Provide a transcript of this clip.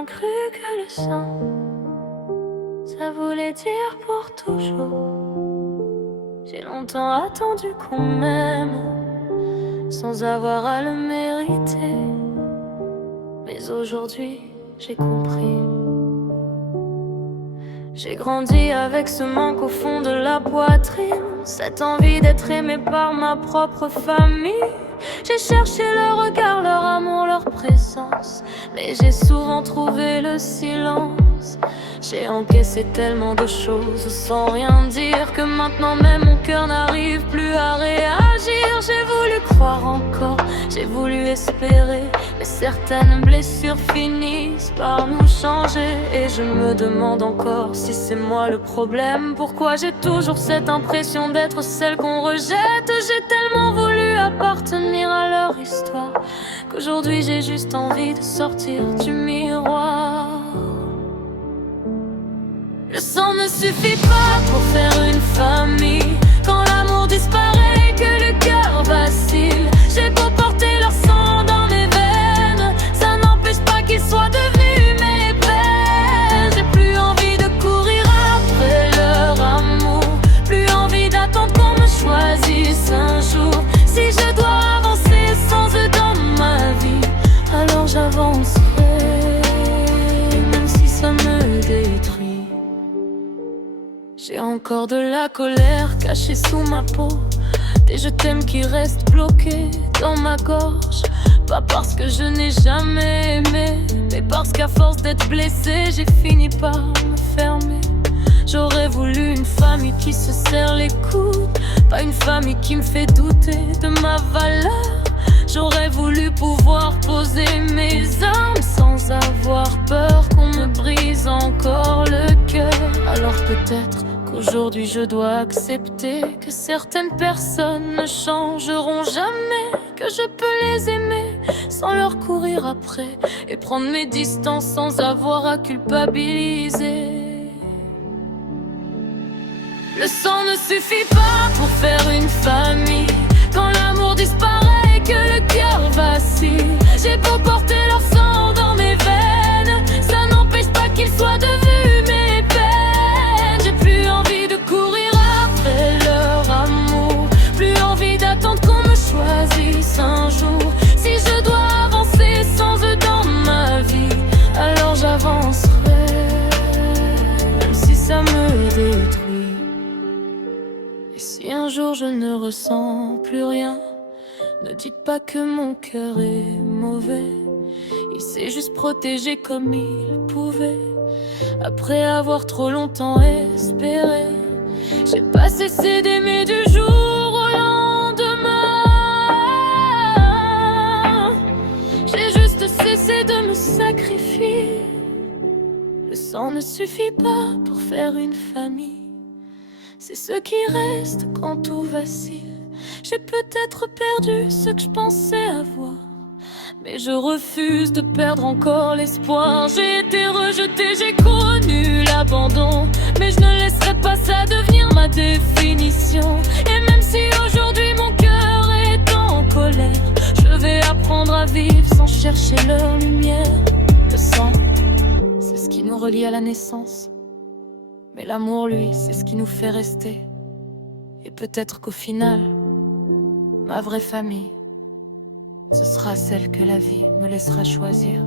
longtemps cru que le sang, ça voulait dire pour toujours. J'ai longtemps attendu qu'on m'aime, sans avoir à le mériter. Mais aujourd'hui, j'ai compris. J'ai grandi avec ce manque au fond de la poitrine, cette envie d'être aimé par ma propre famille. J'ai cherché leur regard, leur amour, leur présence, mais j'ai souvent trouvé le silence. J'ai encaissé tellement de choses sans rien dire, que maintenant même mon cœur n'arrive plus à réagir. J'ai voulu croire encore, j'ai voulu espérer, mais certaines blessures finissent par nous changer. Et je me demande encore si c'est moi le problème. Pourquoi j'ai toujours cette impression d'être celle qu'on rejette? J'ai tellement voulu appartenir à leur histoire qu'aujourd'hui j'ai juste envie de sortir du miroir. Le sang ne suffit pas pour faire une famille. Quand l'amour disparaît, que le cœur vacille, j'ai beau porter leur sang dans mes veines, ça n'empêche pas qu'ils soient devenus mes peines. J'ai plus envie de courir après leur amour, plus envie d'attendre qu'on me choisisse un jour. Si je dois avancer sans eux dans ma vie, alors j'avancerai, même si ça me détruit. J'ai encore de la colère cachée sous ma peau, des je t'aime qui restent bloqués dans ma gorge. Pas parce que je n'ai jamais aimé, mais parce qu'à force d'être blessée, j'ai fini par me fermer. J'aurais voulu une famille qui se serre les coudes, pas une famille qui me fait douter de ma valeur. J'aurais voulu pouvoir poser mes armes sans avoir peur qu'on me brise encore le cœur. Alors peut-être qu'aujourd'hui je dois accepter que certaines personnes ne changeront jamais, que je peux les aimer sans leur courir après, et prendre mes distances sans avoir à culpabiliser. Le sang ne suffit pas pour faire une famille. Quand l'amour disparaît, que le cœur vacille, j'ai beau porter leur sang dans mes veines, ça n'empêche pas qu'ils soient devenus mes peines. J'ai plus envie de courir après leur amour, plus envie d'attendre qu'on me choisisse un jour. Si je dois avancer sans eux dans ma vie, alors j'avancerai, même si ça me détruit. Et si un jour je ne ressens plus rien, ne dites pas que mon cœur est mauvais. Il s'est juste protégé comme il pouvait, après avoir trop longtemps espéré. J'ai pas cessé d'aimer du jour au lendemain, j'ai juste cessé de me sacrifier. Le sang ne suffit pas pour faire une famille, c'est ce qui reste quand tout vacille. J'ai peut-être perdu ce que je pensais avoir, mais je refuse de perdre encore l'espoir. J'ai été rejetée, j'ai connu l'abandon, mais je ne laisserai pas ça devenir ma définition. Et même si aujourd'hui mon cœur est en colère, je vais apprendre à vivre sans chercher leur lumière. Le sang, c'est ce qui nous relie à la naissance, mais l'amour, lui, c'est ce qui nous fait rester. Et peut-être qu'au final, ma vraie famille, ce sera celle que la vie me laissera choisir.